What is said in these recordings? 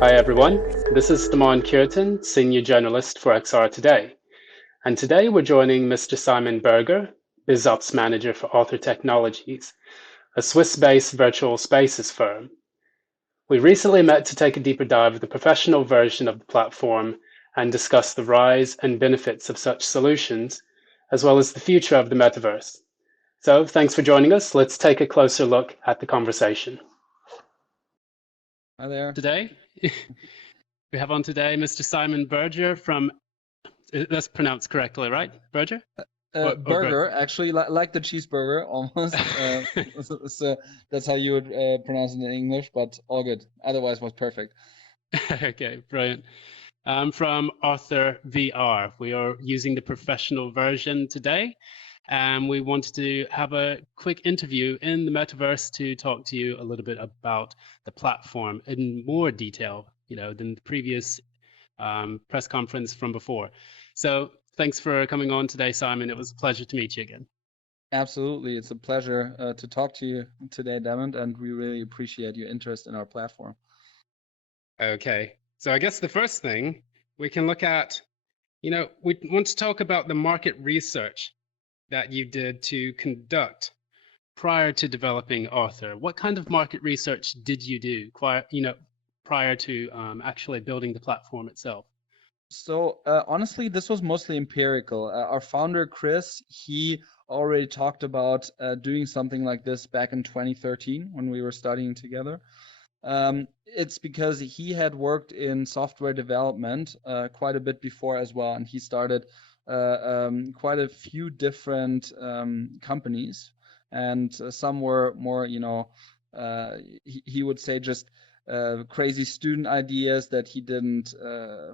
Hi everyone, this is Cureton, Senior Journalist for XR Today. And today we're joining Mr. Simon Berger, BizOps Manager for Author Technologies, a Swiss-based virtual spaces firm. We recently met to take a deeper dive of the professional version of the platform and discuss the rise and benefits of such solutions, as well as the future of the Metaverse. So thanks for joining us. Let's take a closer look at the conversation. Hi there. Today, we have on today Mr. Simon Berger from, that's pronounced correctly, right? Berger? Burger, actually, like the cheeseburger, almost. So that's how you would pronounce it in English, but all good. Otherwise, was perfect. Okay, brilliant. From Author VR. We are using the professional version today, and we wanted to have a quick interview in the Metaverse to talk to you a little bit about the platform in more detail, than the previous press conference from before. So thanks for coming on today, Simon. It was a pleasure to meet you again. Absolutely. It's a pleasure to talk to you today, Demond, and we really appreciate your interest in our platform. Okay, so I guess the first thing we can look at, we want to talk about the market research that you did to conduct prior to developing Author. What kind of market research did you do prior to actually building the platform itself? So honestly, this was mostly empirical. Our founder, Chris, he already talked about doing something like this back in 2013 when we were studying together. It's because he had worked in software development quite a bit before as well, and he started quite a few different companies, and some were more, he would say just crazy student ideas that he didn't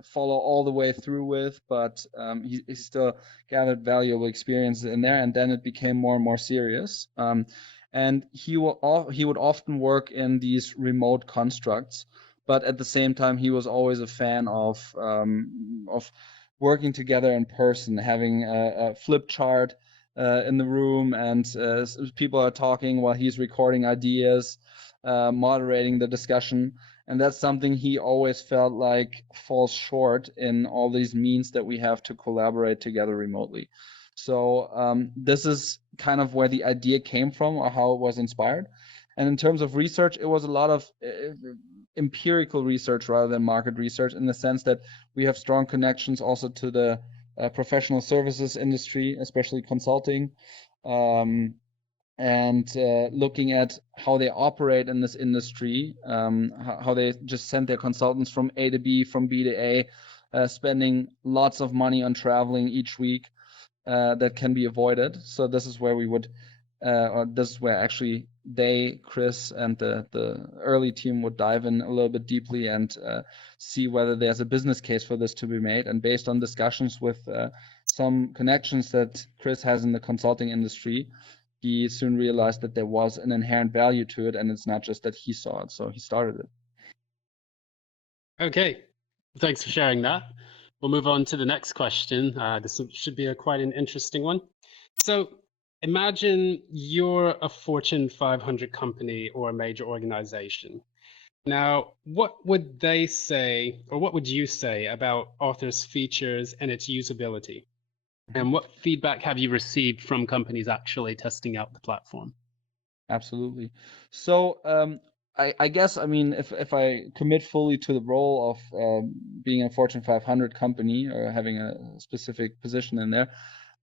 follow all the way through with, but he still gathered valuable experiences in there, and then it became more and more serious. And he would often work in these remote constructs, but at the same time he was always a fan of working together in person, having a flip chart in the room, and people are talking while he's recording ideas, moderating the discussion. And that's something he always felt like falls short in all these means that we have to collaborate together remotely. So this is kind of where the idea came from, or how it was inspired. And in terms of research, it was a lot of empirical research rather than market research, in the sense that we have strong connections also to the professional services industry, especially consulting, and looking at how they operate in this industry, how they just send their consultants from A to B, from B to A, spending lots of money on traveling each week. That can be avoided. So this is where we would, or this is where actually Chris, and the early team would dive in a little bit deeply and see whether there's a business case for this to be made. And based on discussions with some connections that Chris has in the consulting industry, he soon realized that there was an inherent value to it, and it's not just that he saw it. So he started it. Okay, thanks for sharing that. We'll move on to the next question. This should be quite an interesting one. So imagine you're a Fortune 500 company or a major organization. Now, what would they say, or what would you say about Author's features and its usability? And what feedback have you received from companies actually testing out the platform? Absolutely. So I guess, I mean, if I commit fully to the role of being a Fortune 500 company or having a specific position in there,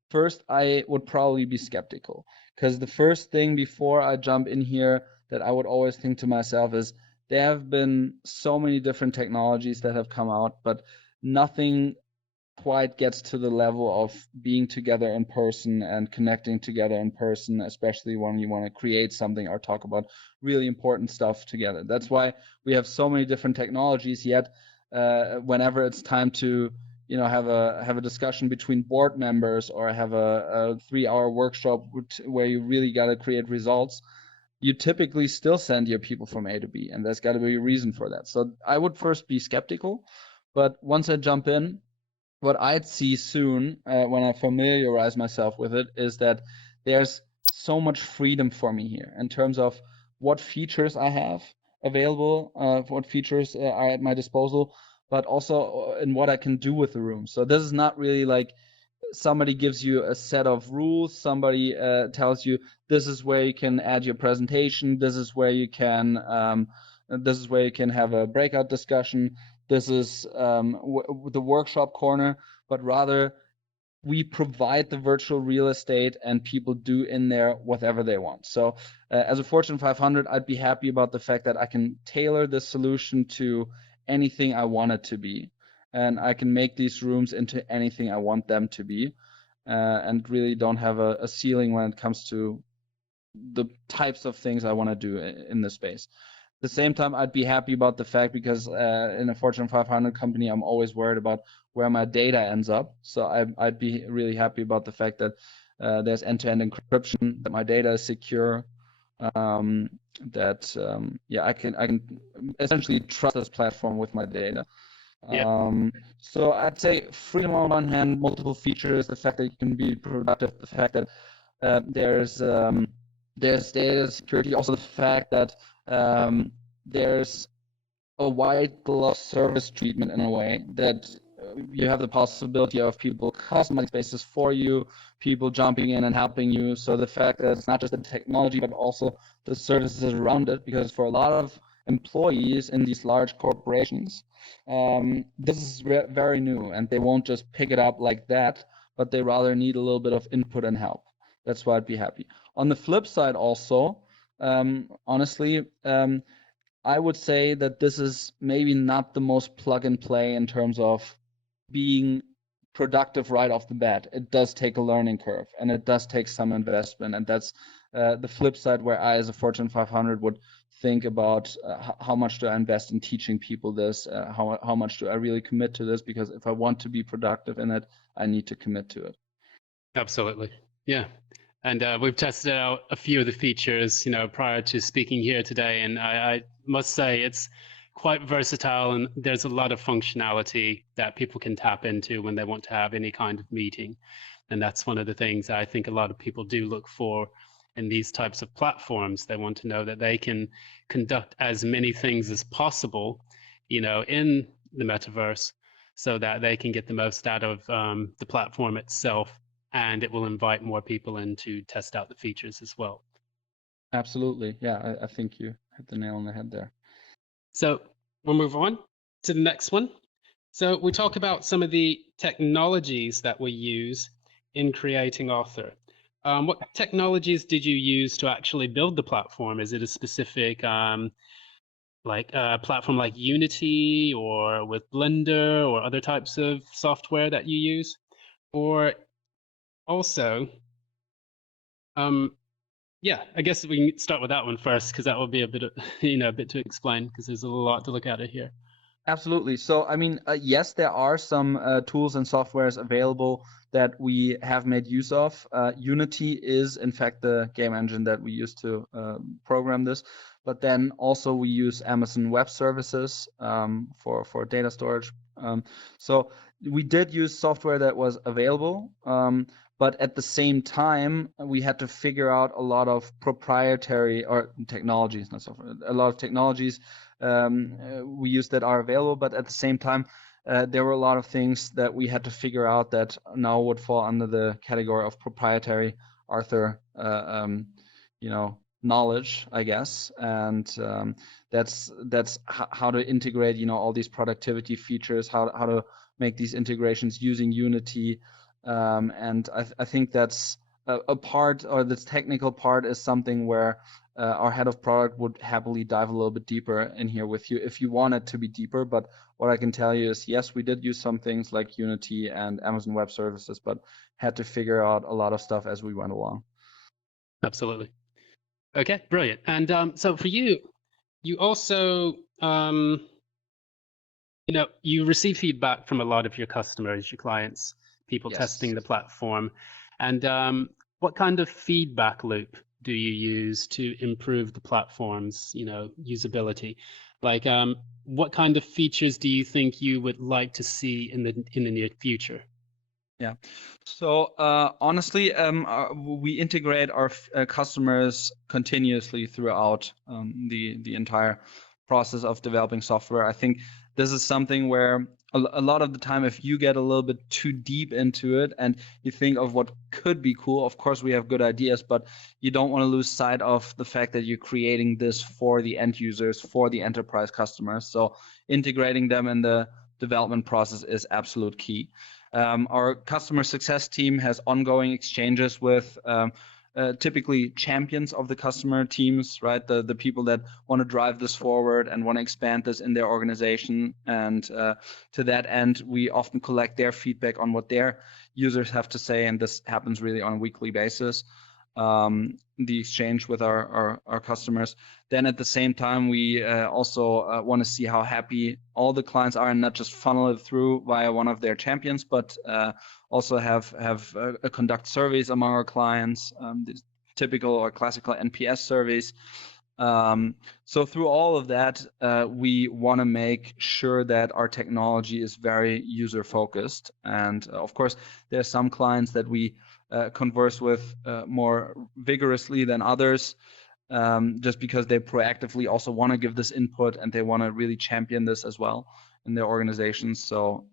first I would probably be skeptical, because the first thing before I jump in here that I would always think to myself is, there have been so many different technologies that have come out, but nothing quite gets to the level of being together in person and connecting together in person, especially when you want to create something or talk about really important stuff together. That's why we have so many different technologies, yet whenever it's time to have a discussion between board members, or have a 3-hour workshop where you really got to create results, you typically still send your people from A to B, and there's got to be a reason for that. So I would first be skeptical, but once I jump in, what I'd see soon, when I familiarize myself with it, is that there's so much freedom for me here in terms of what features I have, available, for what features are at my disposal, but also in what I can do with the room. So this is not really like somebody gives you a set of rules. Somebody tells you this is where you can add your presentation. This is where you can have a breakout discussion. This is the workshop corner, but rather we provide the virtual real estate and people do in there whatever they want. So as a Fortune 500, I'd be happy about the fact that I can tailor the solution to anything I want it to be. And I can make these rooms into anything I want them to be, and really don't have a ceiling when it comes to the types of things I want to do in this space. At the same time, I'd be happy about the fact, because in a Fortune 500 company, I'm always worried about where my data ends up. So I'd be really happy about the fact that there's end-to-end encryption, that my data is secure, I can essentially trust this platform with my data. So I'd say freedom on one hand, multiple features, the fact that you can be productive, the fact that there's data security, also the fact that there's a white glove service treatment in a way that you have the possibility of people customizing spaces for you, people jumping in and helping you. So the fact that it's not just the technology, but also the services around it, because for a lot of employees in these large corporations, this is very new, and they won't just pick it up like that, but they rather need a little bit of input and help. That's why I'd be happy. On the flip side also, honestly, I would say that this is maybe not the most plug and play in terms of being productive right off the bat. It does take a learning curve, and it does take some investment. And that's the flip side, where I, as a Fortune 500, would think about how much do I invest in teaching people this? How much do I really commit to this? Because if I want to be productive in it, I need to commit to it. Absolutely. Yeah. And we've tested out a few of the features, prior to speaking here today. And I must say it's quite versatile, and there's a lot of functionality that people can tap into when they want to have any kind of meeting. And that's one of the things I think a lot of people do look for in these types of platforms. They want to know that they can conduct as many things as possible, in the metaverse, so that they can get the most out of the platform itself, and it will invite more people in to test out the features as well. Absolutely. Yeah, I think you hit the nail on the head there. So we'll move on to the next one. So we talk about some of the technologies that we use in creating Author. What technologies did you use to actually build the platform? Is it a specific like a platform like Unity, or with Blender, or other types of software that you use? Or also, yeah, I guess we can start with that one first, because that will be a bit to explain, because there's a lot to look at it here. Absolutely. So, I mean, yes, there are some tools and softwares available that we have made use of. Unity is, in fact, the game engine that we use to program this. But then also we use Amazon Web Services for data storage. So we did use software that was available, but at the same time, we had to figure out a lot of proprietary technologies, not software, a lot of technologies we use that are available, but at the same time, there were a lot of things that we had to figure out that now would fall under the category of proprietary Arthur, knowledge, I guess. And that's how to integrate, all these productivity features, how to make these integrations using Unity. And I think that's a part, or this technical part is something where our head of product would happily dive a little bit deeper in here with you if you want it to be deeper. But what I can tell you is, yes, we did use some things like Unity and Amazon Web Services, but had to figure out a lot of stuff as we went along. Absolutely. Okay, brilliant. And so for you, you also, you receive feedback from a lot of your customers, your clients, people testing the platform. And what kind of feedback loop do you use to improve the platform's, usability? Like, what kind of features do you think you would like to see in the near future? Yeah. So honestly, we integrate our customers continuously throughout the entire process of developing software. I think this is something where a lot of the time, if you get a little bit too deep into it and you think of what could be cool, of course we have good ideas, but you don't want to lose sight of the fact that you're creating this for the end users, for the enterprise customers. So integrating them in the development process is absolute key. Our customer success team has ongoing exchanges with typically champions of the customer teams, right? The people that want to drive this forward and want to expand this in their organization. And to that end, we often collect their feedback on what their users have to say, and this happens really on a weekly basis. The exchange with our customers. Then at the same time, we also want to see how happy all the clients are and not just funnel it through via one of their champions, but also have conduct surveys among our clients, typical or classical NPS surveys. So through all of that, we want to make sure that our technology is very user focused. And of course, there are some clients that we converse with more vigorously than others, just because they proactively also want to give this input and they want to really champion this as well in their organizations. So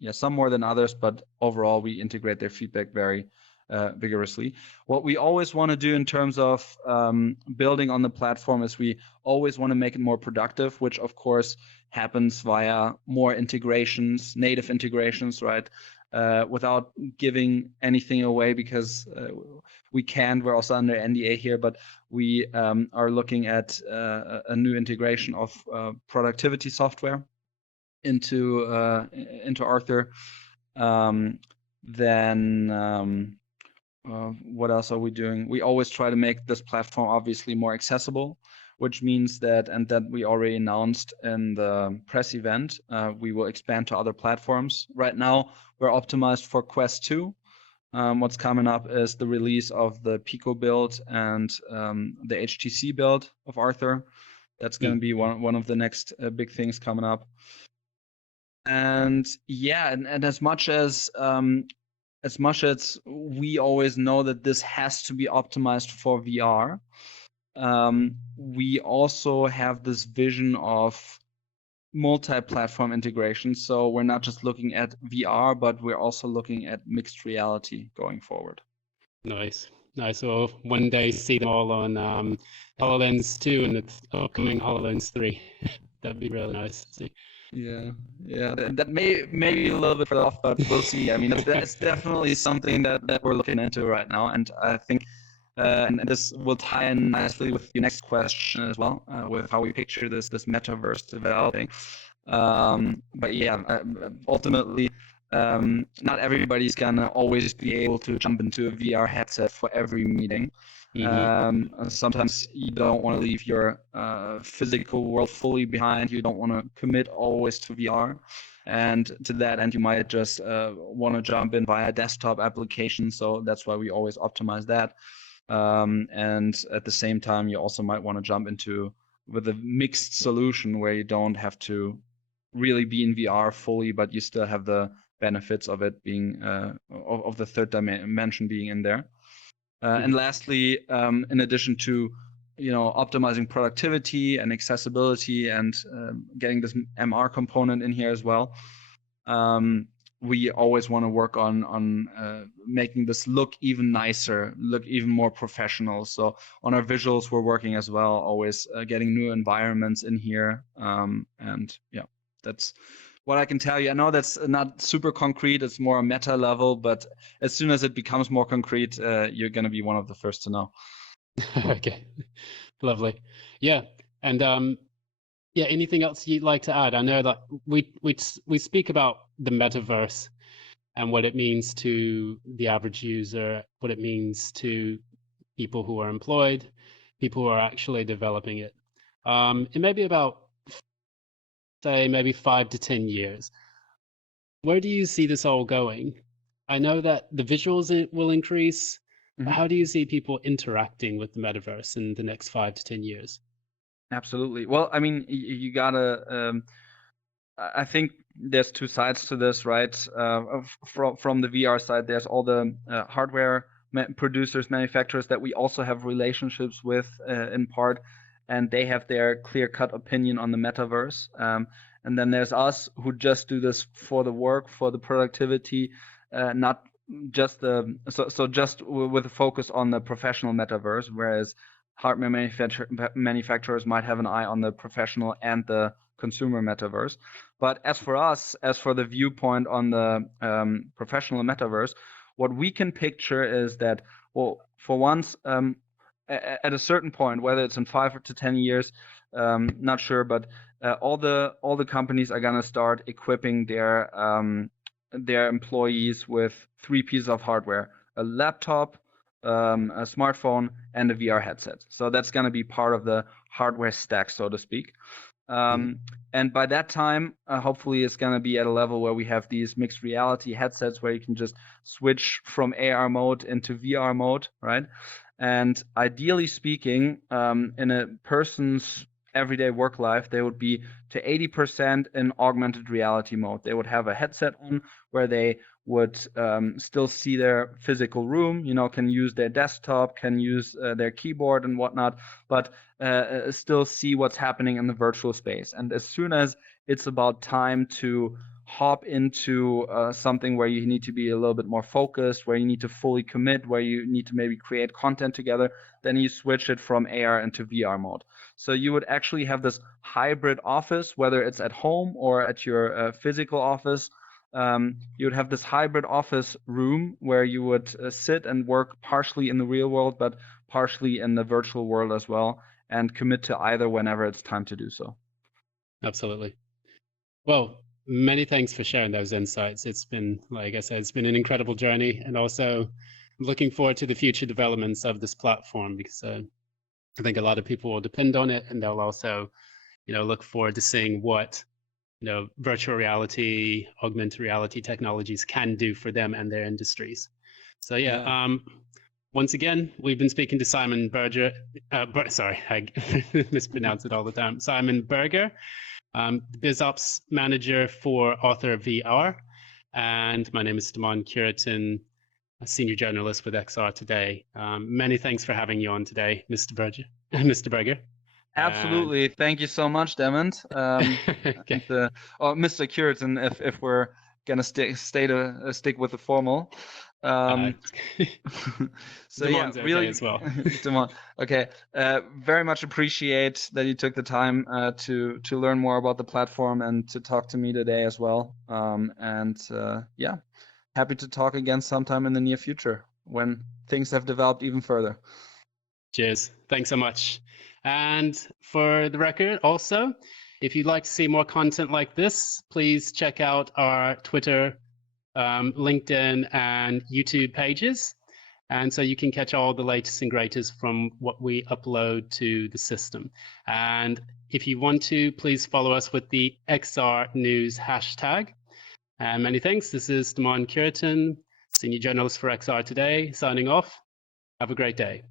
yeah, some more than others, but overall we integrate their feedback very vigorously. What we always want to do in terms of building on the platform is we always want to make it more productive, which of course happens via more integrations, native integrations, right? Without giving anything away, because we can't. We're also under NDA here, but we are looking at a new integration of productivity software into Arthur. What else are we doing? We always try to make this platform obviously more accessible, which means that, and that we already announced in the press event, we will expand to other platforms. Right now, we're optimized for Quest 2. What's coming up is the release of the Pico build and the HTC build of Arthur. That's going to be one of the next big things coming up. And yeah, and as much as we always know that this has to be optimized for VR, we also have this vision of multi-platform integration. So we're not just looking at VR, but we're also looking at mixed reality going forward. Nice. So one day see them all on HoloLens 2 and the upcoming HoloLens 3. That'd be really nice to see. Yeah, that may be a little bit further off, but we'll see. I mean, that's definitely something that we're looking into right now, and I think and this will tie in nicely with your next question as well, with how we picture this metaverse developing. But yeah, ultimately, not everybody's gonna always be able to jump into a VR headset for every meeting. Sometimes you don't want to leave your physical world fully behind. You don't want to commit always to VR. And to that end, you might just want to jump in via desktop application. So that's why we always optimize that. And at the same time, you also might want to jump into with a mixed solution where you don't have to really be in VR fully, but you still have the benefits of it being of the third dimension being in there. And lastly, in addition to optimizing productivity and accessibility and getting this MR component in here as well, we always want to work on making this look even nicer, look even more professional. So on our visuals, we're working as well, always getting new environments in here. And yeah, that's what I can tell you. I know that's not super concrete. It's more a meta level, but as soon as it becomes more concrete, you're going to be one of the first to know. Okay, lovely. Yeah, and yeah, anything else you'd like to add? I know that we speak about the metaverse and what it means to the average user, what it means to people who are employed, people who are actually developing it. It may be about, say, maybe 5 to 10 years. Where do you see this all going? I know that the visuals will increase. But how do you see people interacting with the metaverse in the next 5 to 10 years? Absolutely. Well, I mean, you gotta. I think there's two sides to this, right? From the VR side, there's all the hardware producers, manufacturers that we also have relationships with in part, and they have their clear-cut opinion on the metaverse. And then there's us who just do this for the work, for the productivity, not just just with a focus on the professional metaverse, whereas hardware manufacturers might have an eye on the professional and the consumer metaverse. But as for us, as for the viewpoint on the professional metaverse, what we can picture is that, well, for once, at a certain point, whether it's in 5 to 10 years, not sure, but all the companies are gonna start equipping their employees with 3 pieces of hardware: a laptop, a smartphone, and a VR headset. So that's gonna be part of the hardware stack, so to speak. And by that time, hopefully it's going to be at a level where we have these mixed reality headsets where you can just switch from AR mode into VR mode, right? And ideally speaking, in a person's everyday work life, they would be to 80% in augmented reality mode. They would have a headset on where they would still see their physical room, can use their desktop, can use their keyboard and whatnot, but still see what's happening in the virtual space. And as soon as it's about time to hop into something where you need to be a little bit more focused, where you need to fully commit, where you need to maybe create content together, then you switch it from AR into VR mode. So you would actually have this hybrid office, whether it's at home or at your physical office. You would have this hybrid office room where you would sit and work partially in the real world, but partially in the virtual world as well, and commit to either whenever it's time to do so. Absolutely. Well, many thanks for sharing those insights. It's been, like I said, it's been an incredible journey, and also looking forward to the future developments of this platform, because I think a lot of people will depend on it, and they'll also, look forward to seeing what, virtual reality, augmented reality technologies can do for them and their industries. So yeah. Once again, we've been speaking to Simon Berger. Sorry, I mispronounce it all the time. Simon Berger, BizOps Manager for Author VR. And my name is Cureton, a Senior Journalist with XR Today. Many thanks for having you on today, Mr. Berger. Mr. Berger. Absolutely. Thank you so much, Demond. Okay. Mr. Cureton, if we're going to stick with the formal. So yeah, really, as well. Demond. Okay, very much appreciate that you took the time to learn more about the platform and to talk to me today as well. Yeah, happy to talk again sometime in the near future when things have developed even further. Cheers. Thanks so much. And for the record, also, if you'd like to see more content like this, please check out our Twitter, LinkedIn, and YouTube pages. And so you can catch all the latest and greatest from what we upload to the system. And if you want to, please follow us with the XR News hashtag. And many thanks. This is Simon Cureton, Senior Journalist for XR Today, signing off. Have a great day.